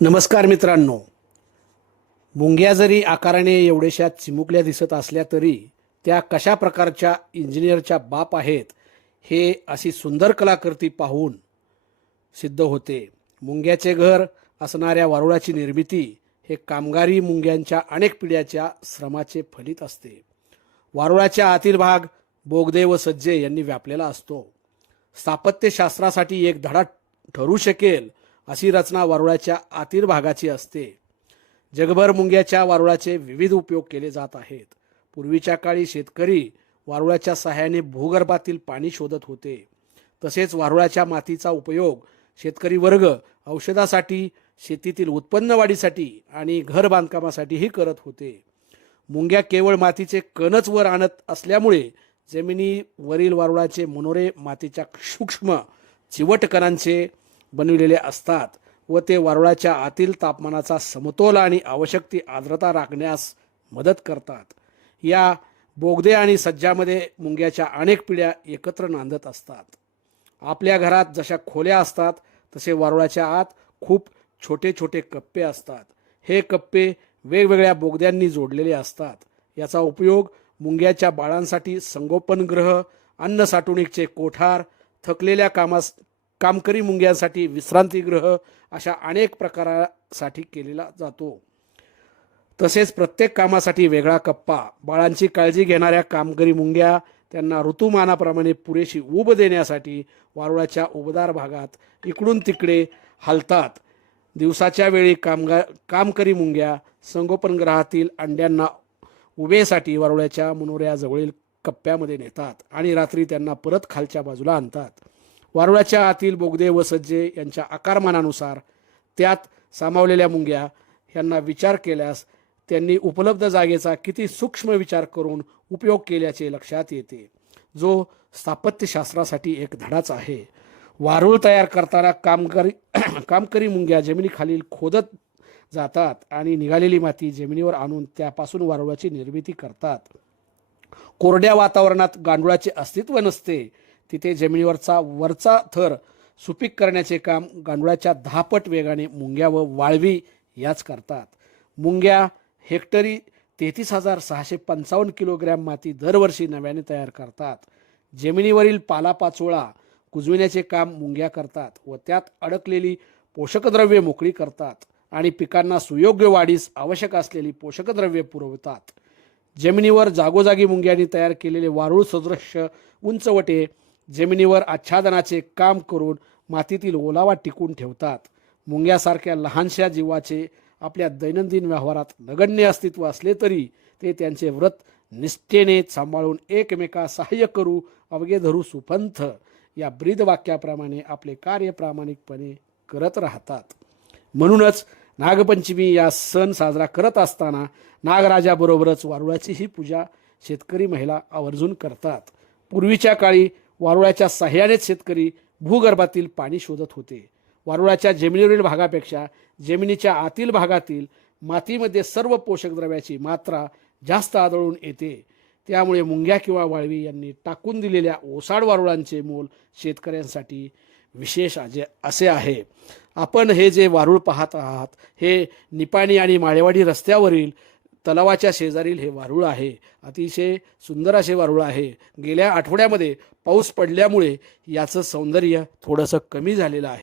नमस्कार मित्रांनो. मुंग्या जरी आकाराने एवढ्याशा चिमुकल्या दिसत असल्या तरी त्या कशा प्रकारच्या इंजिनियरच्या बाप आहेत हे अशी सुंदर कलाकृती पाहून सिद्ध होते. मुंग्याचे घर असणाऱ्या वारुळाची निर्मिती हे कामगारी मुंग्यांच्या अनेक पिढ्याच्या श्रमाचे फलित असते. वारुळाच्या आतील भाग बोगदे व सज्जे यांनी व्यापलेला असतो. स्थापत्यशास्त्रासाठी एक धडा ठरू शकेल अशी रचना वारुळाच्या आतील भागाची असते. जगभर मुंग्याच्या वारुळाचे विविध उपयोग केले जात आहेत. पूर्वीच्या काळी शेतकरी वारुळाच्या सहाय्याने भूगर्भातील पाणी शोधत होते. तसेच वारुळाच्या मातीचा उपयोग शेतकरी वर्ग औषधासाठी शेतीतील उत्पन्न वाढीसाठी आणि घर बांधकामासाठीही करत होते. मुंग्या केवळ मातीचे कणच वर आणत असल्यामुळे जमिनीवरील वारुळाचे मनोरे मातीच्या सूक्ष्म चिवट कणांचे बनविलेले असतात व ते वारुळाच्या आतील तापमानाचा समतोल आणि आवश्यक ती आर्द्रता राखण्यास मदत करतात. या बोगदे आणि सज्जामध्ये मुंग्याच्या अनेक पिढ्या एकत्र नांदत असतात. आपल्या घरात जशा खोल्या असतात तसे वारुळाच्या आत खूप छोटे छोटे कप्पे असतात. हे कप्पे वेगवेगळ्या बोगद्यांनी जोडलेले असतात. याचा उपयोग मुंग्याच्या बाळांसाठी संगोपनगृह अन्न साठवणीचे कोठार थकलेल्या कामास कामकरी मुंग्यांसाठी विश्रांतीगृह अशा अनेक प्रकारासाठी केलेला जातो. तसेच प्रत्येक कामासाठी वेगळा कप्पा बाळांची काळजी घेणाऱ्या कामकरी मुंग्या त्यांना ऋतुमानाप्रमाणे पुरेशी उब देण्यासाठी वारुळाच्या उबदार भागात इकडून तिकडे हलतात. दिवसाच्या वेळी कामगार कामकरी मुंग्या संगोपनगृहातील अंड्यांना उभेसाठी वारुळ्याच्या मनोऱ्याजवळील कप्प्यामध्ये नेतात आणि रात्री त्यांना परत खालच्या बाजूला आणतात. वारुळाच्या आतील बोगदे व सज्जे यांच्या आकारमानानुसार त्यात सामावलेल्या मुंग्या यांना विचार केल्यास त्यांनी उपलब्ध जागेचा किती सूक्ष्म विचार करून उपयोग केल्याचे लक्षात येते. जो स्थापत्यशास्त्रासाठी एक धडाच आहे. वारुळ तयार करताना कामगारी कामकरी मुंग्या जमिनीखालील खोदत जातात आणि निघालेली माती जमिनीवर आणून त्यापासून वारुळाची निर्मिती करतात. कोरड्या वातावरणात गांडुळाचे अस्तित्व नसते. तिथे जमिनीवरचा वरचा थर सुपीक करण्याचे काम गांडुळाच्या दहापट वेगाने मुंग्या व वाळवी याच करतात. मुंग्या हेक्टरी तेहतीस हजार सहाशे पंचावन्न किलोग्रॅम माती दरवर्षी नव्याने तयार करतात. जमिनीवरील पालापाचोळा कुजविण्याचे काम मुंग्या करतात व त्यात अडकलेली पोषकद्रव्ये मोकळी करतात आणि पिकांना सुयोग्य वाढीस आवश्यक असलेली पोषकद्रव्ये पुरवतात. जमिनीवर जागोजागी मुंग्यांनी तयार केलेले वारूळ सदृश्य उंचवटे जमिनीवर आच्छादनाचे काम करून मातीतील ओलावा टिकून ठेवतात. मुंग्यासारख्या लहानशा जीवाचे आपल्या दैनंदिन व्यवहारात नगण्य अस्तित्व असले तरी ते त्यांचे व्रत निष्ठेने सांभाळून एकमेका सहाय्य करू अवघे धरू सुपंथ या ब्रीद वाक्याप्रमाणे आपले कार्य प्रामाणिकपणे करत राहतात. म्हणूनच नागपंचमी या सण साजरा करत असताना नागराजाबरोबरच वारुळाचीही पूजा शेतकरी महिला आवर्जून करतात. पूर्वीच्या काळी वारुळाच्या सहाय्यानेच शेतकरी भूगर्भातील पाणी शोधत होते. वारुळाच्या जमिनीवरील भागापेक्षा जमिनीच्या आतील भागातील मातीमध्ये सर्व पोषक द्रव्याची मात्रा जास्त आढळून येते. त्यामुळे मुंग्या किंवा वाळवी यांनी टाकून दिलेल्या ओसाड वारुळांचे मोल शेतकऱ्यांसाठी विशेष आजे असे आहे. आपण हे जे वारुळ पाहत आहात हे निपाणी आणि माळेवाडी रस्त्यावरील तलावाच्या शेजारील हे वारुळ आहे. अतिशय सुंदर असे वारुळ आहे. गेल्या आठवड्यामध्ये पाऊस पडल्यामुळे याचं सौंदर्य थोडंसं कमी झालेलं आहे.